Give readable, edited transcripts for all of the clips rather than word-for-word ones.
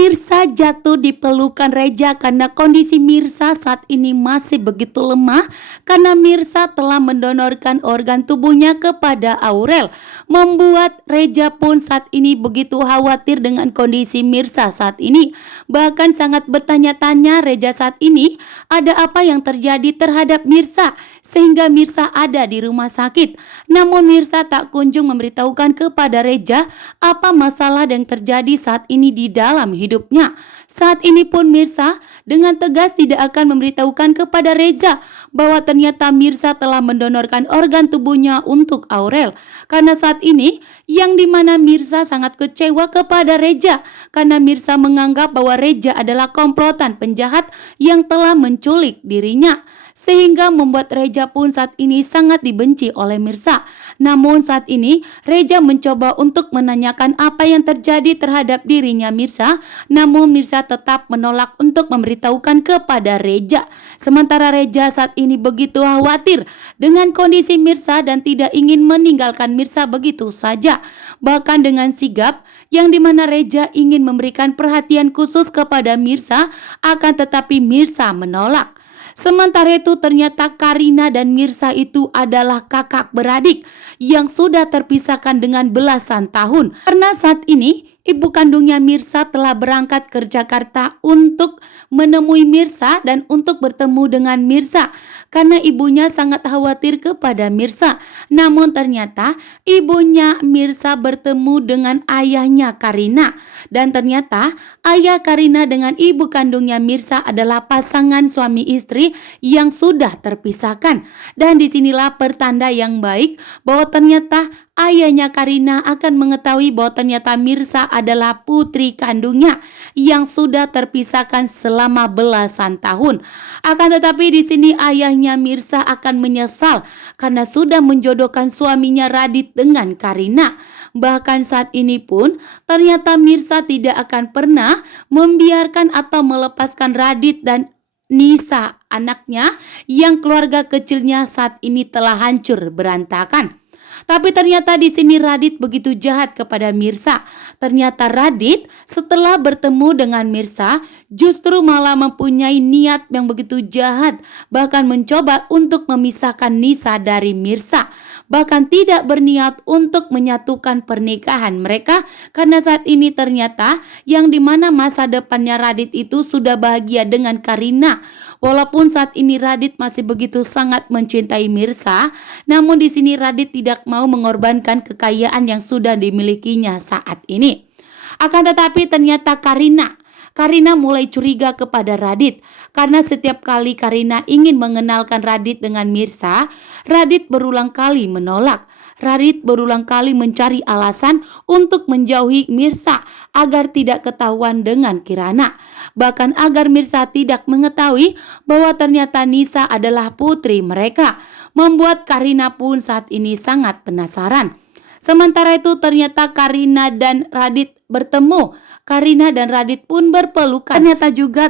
Mirsa jatuh di pelukan Reja karena kondisi Mirsa saat ini masih begitu lemah karena Mirsa telah mendonorkan organ tubuhnya kepada Aurel. Membuat Reja pun saat ini begitu khawatir dengan kondisi Mirsa saat ini. Bahkan sangat bertanya-tanya Reja saat ini ada apa yang terjadi terhadap Mirsa sehingga Mirsa ada di rumah sakit. Namun Mirsa tak kunjung memberitahukan kepada Reja apa masalah yang terjadi saat ini di dalam hidupnya. Saat ini pun Mirsa dengan tegas tidak akan memberitahukan kepada Reza bahwa ternyata Mirsa telah mendonorkan organ tubuhnya untuk Aurel. Karena saat ini yang dimana Mirsa sangat kecewa kepada Reza karena Mirsa menganggap bahwa Reza adalah komplotan penjahat yang telah menculik dirinya. Sehingga membuat Reza pun saat ini sangat dibenci oleh Mirsa. Namun saat ini Reza mencoba untuk menanyakan apa yang terjadi terhadap dirinya Mirsa. Namun Mirsa tetap menolak untuk memberitahukan kepada Reza. Sementara Reza saat ini begitu khawatir dengan kondisi Mirsa dan tidak ingin meninggalkan Mirsa begitu saja. Bahkan dengan sigap yang dimana Reza ingin memberikan perhatian khusus kepada Mirsa, akan tetapi Mirsa menolak. Sementara itu ternyata Karina dan Mirsa itu adalah kakak beradik yang sudah terpisahkan dengan belasan tahun. Karena saat ini ibu kandungnya Mirsa telah berangkat ke Jakarta untuk menemui Mirsa dan untuk bertemu dengan Mirsa. Karena ibunya sangat khawatir kepada Mirsa. Namun ternyata ibunya Mirsa bertemu dengan ayahnya Karina. Dan ternyata ayah Karina dengan ibu kandungnya Mirsa adalah pasangan suami istri yang sudah terpisahkan. Dan disinilah pertanda yang baik bahwa ternyata ayahnya Karina akan mengetahui bahwa ternyata Mirsa adalah putri kandungnya yang sudah terpisahkan selama belasan tahun. Akan tetapi di sini ayahnya Mirsa akan menyesal karena sudah menjodohkan suaminya Radit dengan Karina. Bahkan saat ini pun ternyata Mirsa tidak akan pernah membiarkan atau melepaskan Radit dan Nisa, anaknya yang keluarga kecilnya saat ini telah hancur berantakan. Tapi ternyata di sini Radit begitu jahat kepada Mirsa. Ternyata Radit setelah bertemu dengan Mirsa justru malah mempunyai niat yang begitu jahat. Bahkan mencoba untuk memisahkan Nisa dari Mirsa. Bahkan tidak berniat untuk menyatukan pernikahan mereka. Karena saat ini ternyata yang dimana masa depannya Radit itu sudah bahagia dengan Karina. Walaupun saat ini Radit masih begitu sangat mencintai Mirsa, namun di sini Radit tidak mau mengorbankan kekayaan yang sudah dimilikinya saat ini. Akan tetapi ternyata Karina mulai curiga kepada Radit karena setiap kali Karina ingin mengenalkan Radit dengan Mirsa, Radit berulang kali menolak. Radit berulang kali mencari alasan untuk menjauhi Mirsa agar tidak ketahuan dengan Kirana. Bahkan agar Mirsa tidak mengetahui bahwa ternyata Nisa adalah putri mereka. Membuat Karina pun saat ini sangat penasaran. Sementara itu ternyata Karina dan Radit bertemu. Karina dan Radit pun berpelukan.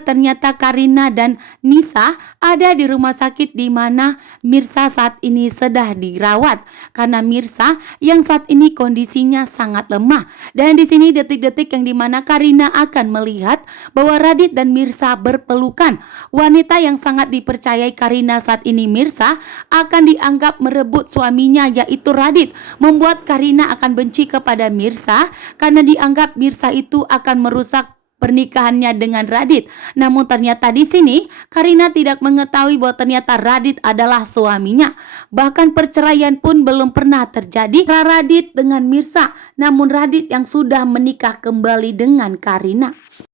Ternyata Karina dan Nisa ada di rumah sakit di mana Mirsa saat ini sedang dirawat. Karena Mirsa yang saat ini kondisinya sangat lemah. Dan di sini detik-detik yang dimana Karina akan melihat bahwa Radit dan Mirsa berpelukan. Wanita yang sangat dipercayai Karina saat ini Mirsa akan dianggap merebut suaminya yaitu Radit. Membuat Karina akan benci kepada Mirsa karena dianggap Mirsa itu akan merusak pernikahannya dengan Radit. Namun ternyata di sini Karina tidak mengetahui bahwa ternyata Radit adalah suaminya. Bahkan perceraian pun belum pernah terjadi antara Radit dengan Mirsa. Namun Radit yang sudah menikah kembali dengan Karina.